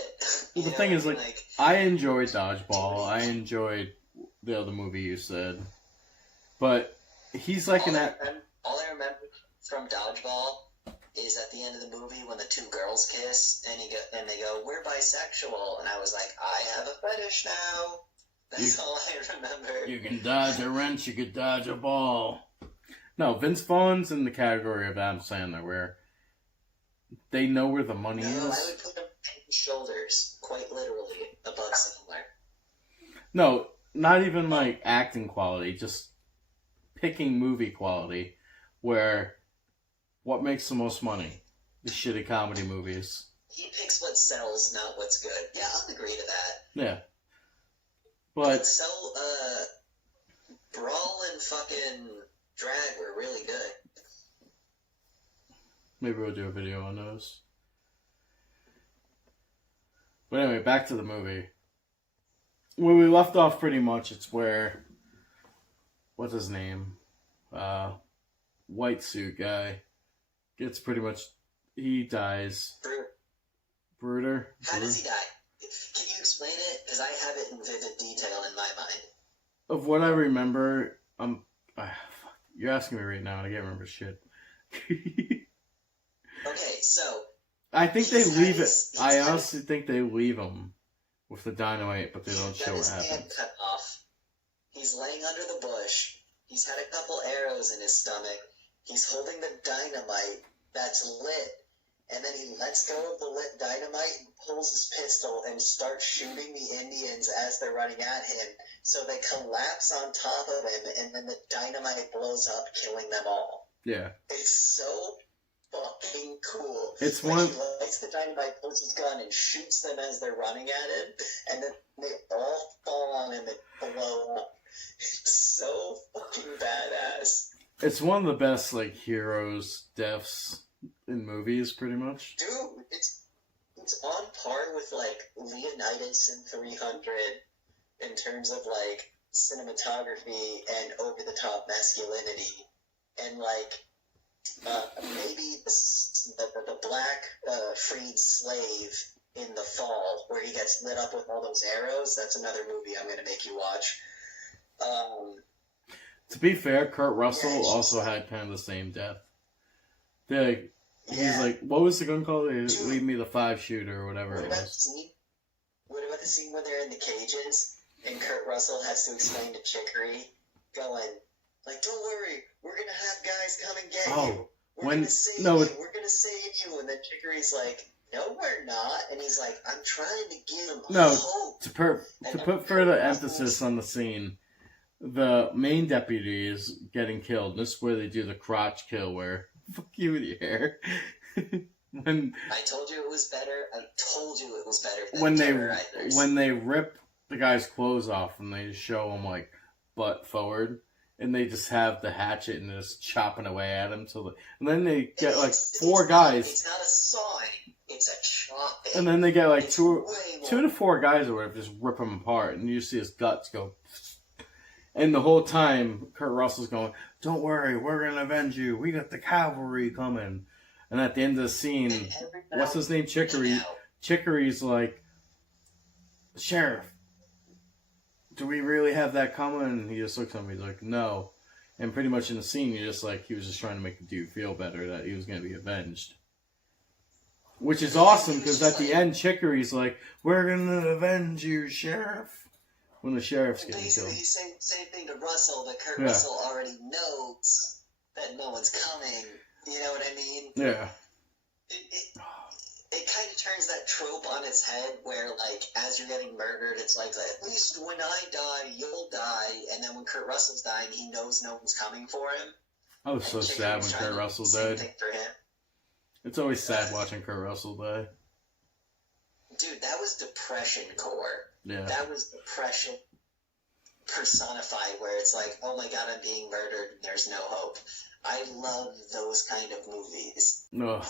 Well, the thing is, like, I enjoyed Dodgeball. I enjoyed the other movie you said. But he's like all I remember from Dodgeball is at the end of the movie when the two girls kiss, and they go, we're bisexual. And I was like, I have a fetish now. That's all I remember. You can dodge a wrench, you can dodge a ball. No, Vince Vaughn's in the category of Adam Sandler, where they know where the money is. I would put them on his shoulders, quite literally, above Sandler. No, not even like acting quality, just picking movie quality, where what makes the most money? The shitty comedy movies. He picks what sells, not what's good. Yeah, I'll agree to that. Yeah. But So, Brawl and fucking Drag were really good. maybe we'll do a video on those. But anyway, back to the movie. Where we left off pretty much, it's where... What's his name? White suit guy. Gets pretty much... He dies. Bruder? How does he die? Can you explain it? Because I have it in vivid detail in my mind. Of what I remember, you're asking me right now, and I can't remember shit. Okay, so... I think they leave it. I honestly think they leave him with the dynamite, but they don't show what happens. His hand cut off. He's laying under the bush. He's had a couple arrows in his stomach. He's holding the dynamite that's lit. And then he lets go of the lit dynamite and pulls his pistol and starts shooting the Indians as they're running at him. So they collapse on top of him, and then the dynamite blows up, killing them all. Yeah. It's so fucking cool. It's like one. He lights the dynamite, pulls his gun, and shoots them as they're running at him, and then they all fall on him and blow up. It's so fucking badass. It's one of the best like heroes deaths in movies, pretty much. Dude, it's on par with like Leonidas in 300 in terms of like cinematography and over the top masculinity, and like maybe the black freed slave in The Fall, where he gets lit up with all those arrows. That's another movie I'm going to make you watch. To be fair, Kurt Russell also had kind of the same death. He's like, what was the gun called? Leave me the 5-shooter or whatever it was. What about the scene where they're in the cages and Kurt Russell has to explain to Chicory, going, like, don't worry, we're going to have guys come and get you. We're going to save you. We're going to save you. And then Chicory's like, no, we're not. And he's like, I'm trying to give him hope. To put further emphasis on the scene, the main deputy is getting killed. This is where they do the crotch kill, where fuck you with your hair. when I told you it was better. I told you it was better than when they Terrorizers. when they rip the guy's clothes off and they just show him like butt forward, and they just have the hatchet and just chopping away at him and then they get like four guys. It's not a sawing. It's a chopping. And then they get like It's two way more- to four guys or whatever, just rip him apart, and you see his guts go. And the whole time, Kurt Russell's going, "Don't worry, we're gonna avenge you. We got the cavalry coming." And at the end of the scene, And every what's his name? Chicory. now, Chicory's like, "Sheriff, do we really have that coming?" And he just looks at him. He's like, "No." And pretty much in the scene, you're just like, he was just trying to make the dude feel better that he was gonna be avenged. Which is awesome, because at the end, Chicory's like, "We're gonna avenge you, Sheriff." When the sheriff's getting basically, killed. same thing to Russell, but Kurt Yeah. Russell already knows that no one's coming. You know what I mean? Yeah. It kind of turns that trope on its head where, like, as you're getting murdered, it's like, at least when I die, you'll die. And then when Kurt Russell's dying, he knows no one's coming for him. I was so And sad Chicory's when trying Kurt to Russell do the same died. thing for him. It's always sad watching Kurt Russell die. Dude, that was depression core. Yeah. That was depression personified, where it's like, oh my god, I'm being murdered, and there's no hope. I love those kind of movies. Ugh.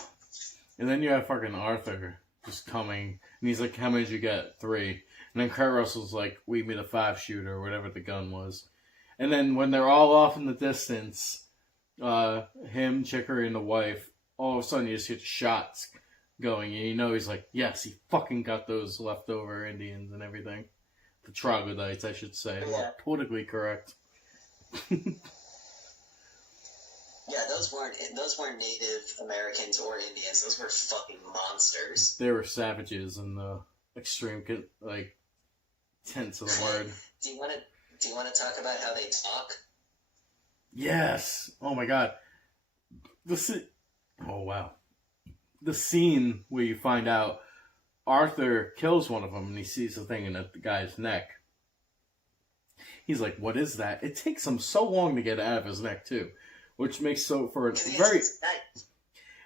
And then you have fucking Arthur just coming, and he's like, "How many did you get?" 3. And then Kurt Russell's like, "We made a 5-shooter," or whatever the gun was. And then when they're all off in the distance, him, Chicory, and the wife, all of a sudden you just hear shots going, and you know he's like, yes, he fucking got those leftover Indians and everything. The troglodytes, I should say. Yeah. More politically correct. Yeah, those weren't Native Americans or Indians. Those were fucking monsters. They were savages in the extreme, like, tense of the word. Do you want to talk about how they talk? Yes. Oh my god. Oh wow. The scene where you find out Arthur kills one of them and he sees the thing in the guy's neck. He's like, "What is that?" It takes him so long to get it out of his neck too, which makes and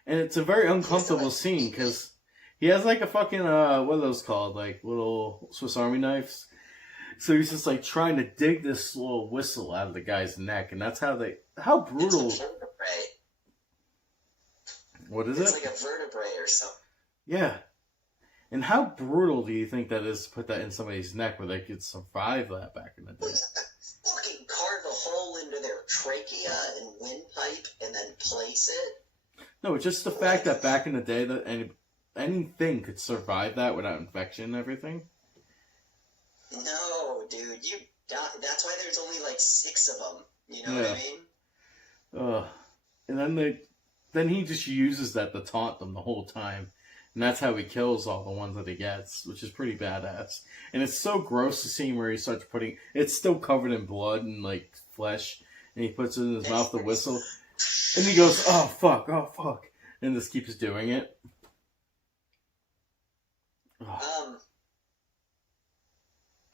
it's a very uncomfortable scene because he has like a fucking what are those called, like little Swiss Army knives. So he's just like trying to dig this little whistle out of the guy's neck, and that's how brutal. It's a vertebrae. What is It's it? like a vertebrae or something. Yeah. And how brutal do you think that is to put that in somebody's neck where they could survive that back in the day? Fucking carve a hole into their trachea and windpipe and then place it. No, just the fact that back in the day that anything could survive that without infection and everything. No, dude, you die. That's why there's only like 6 of them. You know what I mean? And then he just uses that to taunt them the whole time. And that's how he kills all the ones that he gets, which is pretty badass. And it's so gross to see him where he starts it's still covered in blood and like flesh, and he puts it in his mouth to whistle. And he goes, "Oh fuck, oh fuck," and just keeps doing it.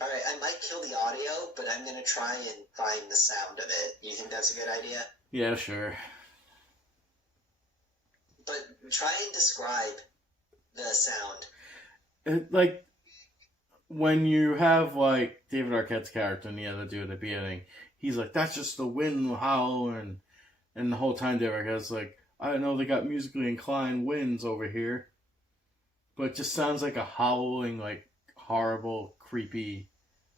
Alright, I might kill the audio, but I'm gonna try and find the sound of it. You think that's a good idea? Yeah, sure. But try and describe the sound. Like, when you have, like, David Arquette's character and the other dude at the beginning, he's like, "That's just the wind howling," and the whole time David Arquette's like, "I know they got musically inclined winds over here," but it just sounds like a howling, like, horrible, creepy.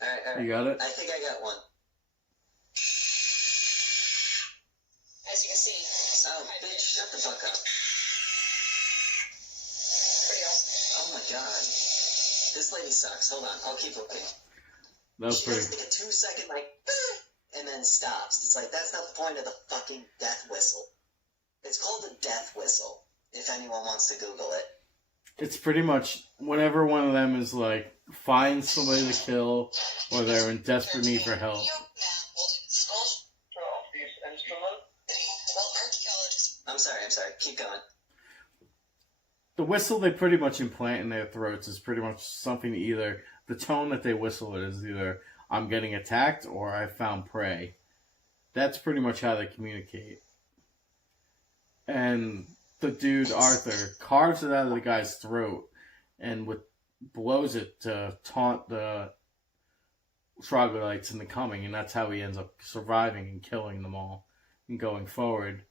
Alright. You got it? I think I got one. As you can see, Oh, bitch, shut the fuck up. pretty awesome. Oh my god. This lady sucks. Hold on, I'll keep looking. That was She pretty... does like a 2-second, like, and then stops. It's like, that's not the point of the fucking death whistle. It's called a death whistle, if anyone wants to Google it. It's pretty much whenever one of them is like, finds somebody to kill, or they're in desperate need for help. I'm sorry. Keep going. The whistle they pretty much implant in their throats is pretty much something either, the tone that they whistle it is either, "I'm getting attacked," or "I found prey." That's pretty much how they communicate. And the dude Arthur carves it out of the guy's throat and blows it to taunt the troglodytes into coming, and that's how he ends up surviving and killing them all and going forward.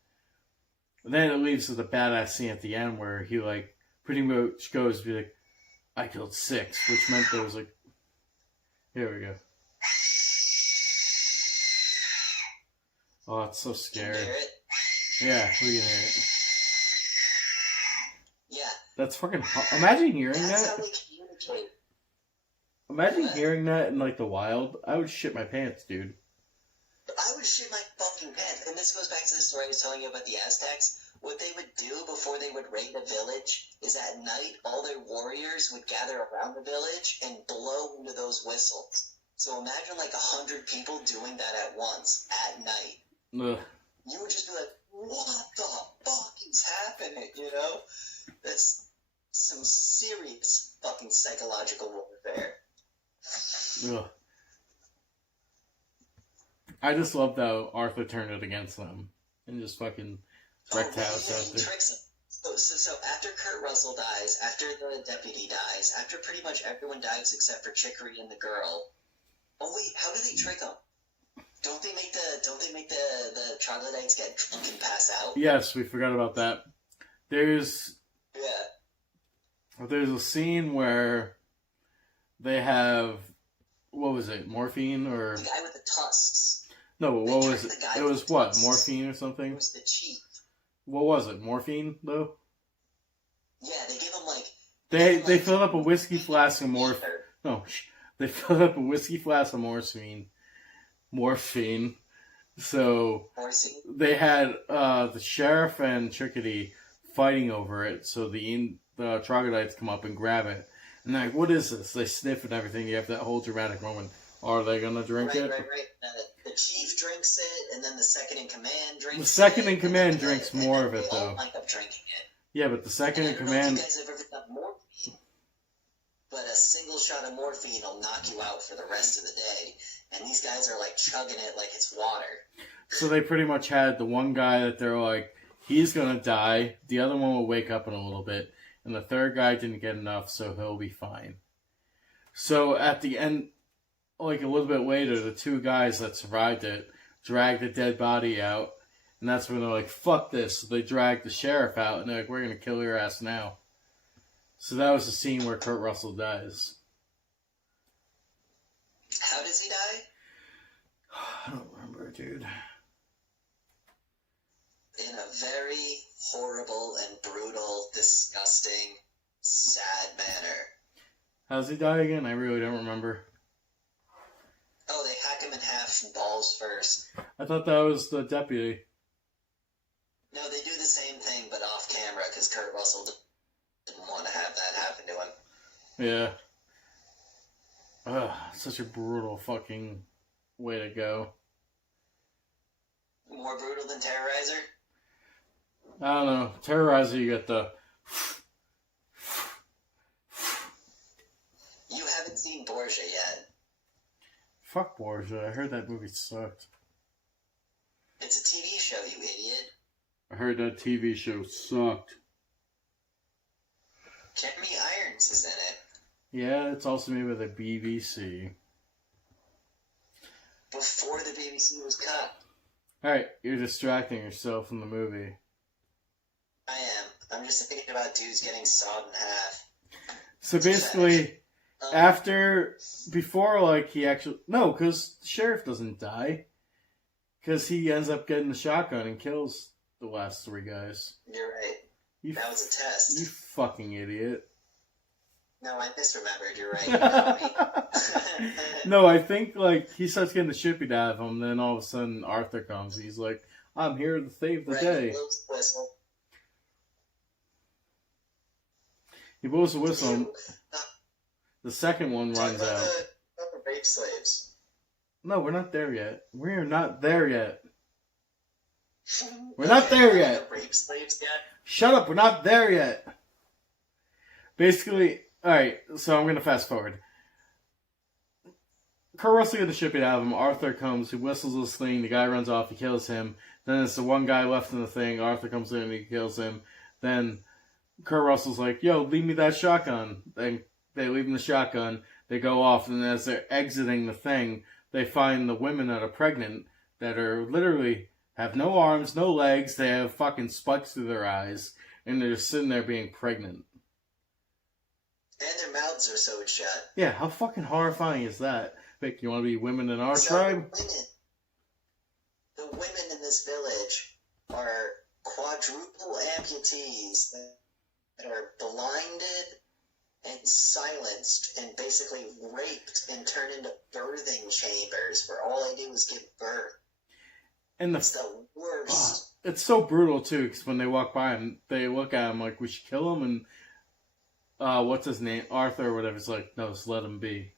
And then it leaves with a badass scene at the end where he like pretty much goes to be like, I killed 6, which meant there was like, here we go. Oh, it's so scary. Can you hear it? Yeah, we can hear it. Yeah. That's fucking imagine hearing That's that. how they communicate. Imagine hearing that in like the wild. I would shit my pants, dude. I would shit my fucking pants. And this goes back to the story I was telling you about the Aztecs. What they would do before they would raid a village is at night all their warriors would gather around the village and blow into those whistles. So imagine like 100 people doing that at once at night. Ugh. You would just be like, what the fuck is happening, you know? That's some serious fucking psychological warfare. Ugh. I just loved how Arthur turned it against them and just fucking wrecked house out He there. tricks them. So after Kurt Russell dies, after the deputy dies, after pretty much everyone dies except for Chicory and the girl. Oh wait, how do they trick them? Don't they make the troglodytes get drunk and pass out? Yes, we forgot about that. There's a scene where they have, what was it, morphine or... The guy with the tusks. No, what They was tricked it? the guy It with was the what, tusks. morphine or It something? was the chief. What was it, morphine though? Yeah, they give him like... They filled up a whiskey flask of morphine. No, they filled up a whiskey flask of morphine. So Morphine. they had the sheriff and Chickadee fighting over it. So the troglodytes come up and grab it, and they're like, "What is this?" They sniff and everything. You have that whole dramatic moment. Are they gonna drink it? Right. The chief drinks it, and then the second in command drinks it. The second in command and then drinks more of they it, all though. wind up drinking it. Yeah, but the second in I don't know command. if you guys have ever done morphine, but a single shot of morphine will knock you out for the rest of the day. And these guys are like chugging it like it's water. So they pretty much had the one guy that they're like, he's gonna die. The other one will wake up in a little bit, and the third guy didn't get enough, so he'll be fine. So at the end, like a little bit later, the 2 guys that survived it dragged the dead body out, and that's when they're like, fuck this. So they dragged the sheriff out, and they're like, we're gonna kill your ass now. So that was the scene where Kurt Russell dies. How does he die? I don't remember, dude. In a very horrible and brutal, disgusting, sad manner. How's he die again? I really don't remember. Oh, they hack him in half balls first. I thought that was the deputy. No, they do the same thing, but off camera, because Kurt Russell didn't want to have that happen to him. Yeah. Ugh, such a brutal fucking way to go. More brutal than Terrorizer? I don't know. Terrorizer, you get the... You haven't seen Borgia yet. Fuck Borgia. I heard that movie sucked. It's a TV show, you idiot. I heard that TV show sucked. Jeremy Irons is in it. Yeah, it's also made by the BBC. Before the BBC was cut. Alright, you're distracting yourself from the movie. I am. I'm just thinking about dudes getting sawed in half. So basically, before, like, he actually... No, because the sheriff doesn't die. Because he ends up getting the shotgun and kills the last 3 guys. You're right. That was a test. You fucking idiot. No, I misremembered. You're right. You got me. No, I think, like, he starts getting the shit beat out of him, then all of a sudden Arthur comes. He's like, I'm here to save the Right, day. he blows the whistle. He blows the whistle, and Uh, the second one runs talk out. about the rape slaves. No, we're not there yet. We're not there yet. We're not there yet. The rape slaves yet? Shut up, we're not there yet. Basically, alright, so I'm going to fast forward. Kurt Russell gets the shit beat out of him. Arthur comes, he whistles this thing, the guy runs off, he kills him. Then it's the one guy left in the thing, Arthur comes in and he kills him. Then Kurt Russell's like, yo, leave me that shotgun. Then they leave him the shotgun. They go off, and as they're exiting the thing, they find the women that are pregnant that are literally have no arms, no legs. They have fucking spikes through their eyes, and they're just sitting there being pregnant. And their mouths are sewed shut. Yeah, how fucking horrifying is that? Vic, you want to be women in our tribe? The women in this village are quadruple amputees that are blinded and silenced and basically raped and turned into birthing chambers where all they do is give birth. And it's the worst. It's so brutal too, because when they walk by him, they look at him like we should kill him, and what's his name, Arthur or whatever, it's like, no, just let him be.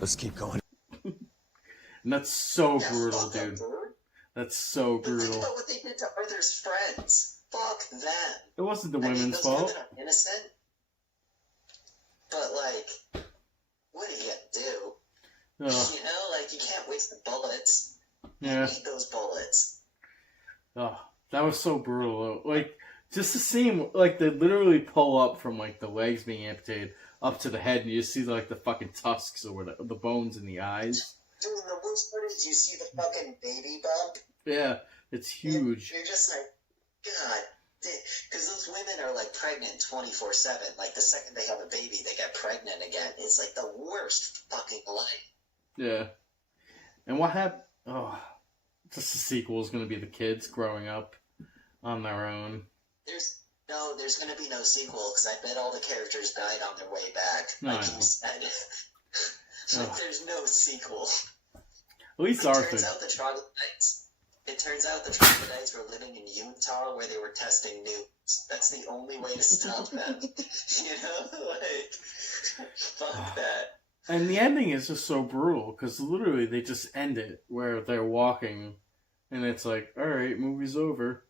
Let's keep going. And that's so brutal, dude. That's so brutal. Think about what they did to Arthur's friends. Fuck them. It wasn't the women's fault. Women are innocent. But, like, what are you gonna do? Oh. You know, like, you can't waste the bullets. Yeah. You need those bullets. Oh, that was so brutal. Like, just to see him, like, they literally pull up from, like, the legs being amputated up to the head, and you just see, like, the fucking tusks or whatever, the bones in the eyes. Dude, the worst part is you see the fucking baby bump. Yeah, it's huge. You're just like, God. Because those women are, like, pregnant 24/7. Like, the second they have a baby, they get pregnant again. It's, like, the worst fucking life. Yeah. And what happened? Oh, just the sequel is going to be the kids growing up on their own. There's going to be no sequel, because I bet all the characters died on their way back. No, like you said. Like, there's no sequel. At least Arthur. It turns out the troglodytes were living in Utah where they were testing nukes. That's the only way to stop them. You know? Like, fuck that. And the ending is just so brutal, because literally they just end it where they're walking, and it's like, alright, movie's over.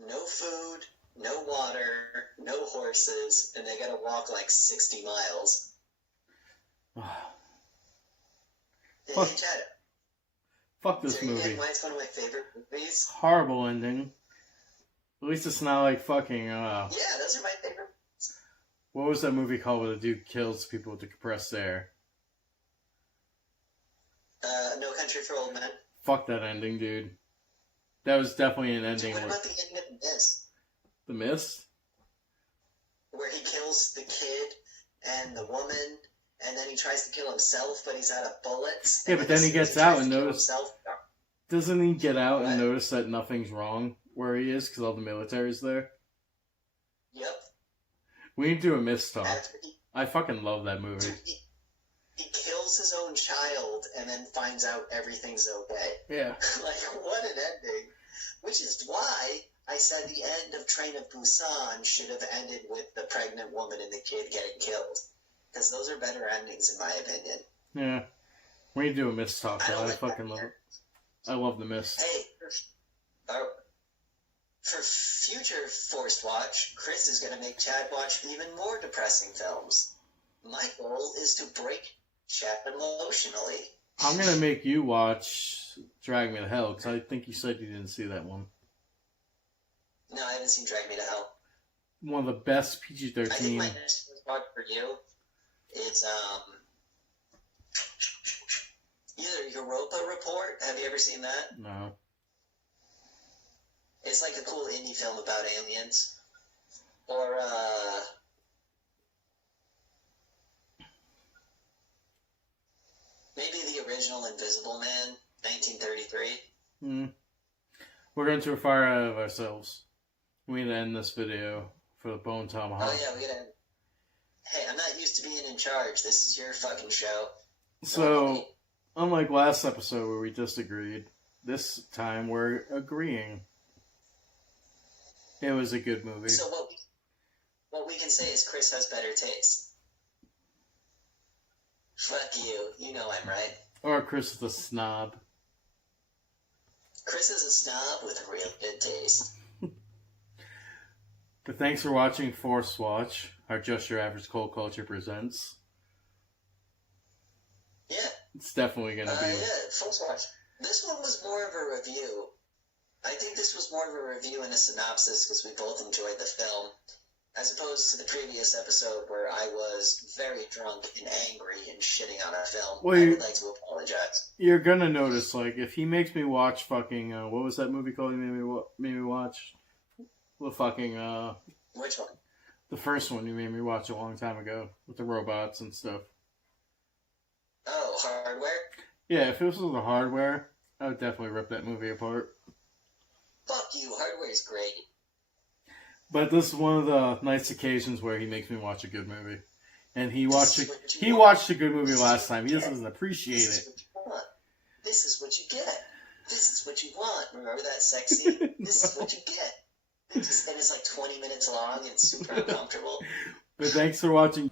No food, no water, no horses, and they gotta walk like 60 miles. Fuck this movie. Why it's one of my favorite movies? Horrible ending. At least it's not like fucking, Yeah, those are my favorite. What was that movie called where the dude kills people with the compressed air? No Country for Old Men. Fuck that ending, dude. That was definitely an ending. Dude, what about the ending of The Mist? The Mist? Where he kills the kid and the woman, and then he tries to kill himself, but he's out of bullets. Yeah, but then he gets out and notices... Doesn't he get out and notice that nothing's wrong where he is because all the military's there? Yep. We need to do a Mist talk. I fucking love that movie. Dude, he kills his own child and then finds out everything's okay. Yeah. Like, what an ending. Which is why I said the end of Train of Busan should have ended with the pregnant woman and the kid getting killed. Because those are better endings, in my opinion. Yeah. We need to do a Mist talk, though. I fucking love it. I love the Mist. Hey, for future Forced Watch, Chris is going to make Chad watch even more depressing films. My goal is to break Chad emotionally. I'm going to make you watch Drag Me to Hell, because I think you said you didn't see that one. No, I haven't seen Drag Me to Hell. One of the best PG-13... I think my next watch for you is, either Europa Report. Have you ever seen that? No. It's like a cool indie film about aliens. Or, maybe the original Invisible Man, 1933. We're going too far out of ourselves. We need to end this video for the Bone Tomahawk. Oh, yeah, we gotta... Hey, I'm not used to being in charge. This is your fucking show. So, unlike last episode where we disagreed, this time we're agreeing. It was a good movie. So what we can say is Chris has better taste. Fuck you. You know I'm right. Or Chris is a snob. Chris is a snob with real good taste. But thanks for watching Force Watch, our Just Your Average Cold Culture presents. Yeah. It's definitely going to be... Yeah, Force Watch. This one was more of a review. I think this was more of a review and a synopsis because we both enjoyed the film, as opposed to the previous episode where I was very drunk and angry and shitting on our film. Well, I would like to apologize. You're gonna notice, like, if he makes me watch fucking, what was that movie called he made me watch? The fucking, Which one? the first one you made me watch a long time ago, with the robots and stuff. Oh, Hardware? Yeah, if this was the Hardware, I would definitely rip that movie apart. Fuck you, Hardware's great. But this is one of the nice occasions where he makes me watch a good movie. And he watched a good movie last time. He just doesn't appreciate it. This is what you get. This is what you want. Remember that sex scene? This is what you get. And it's like 20 minutes long and super uncomfortable. But thanks for watching.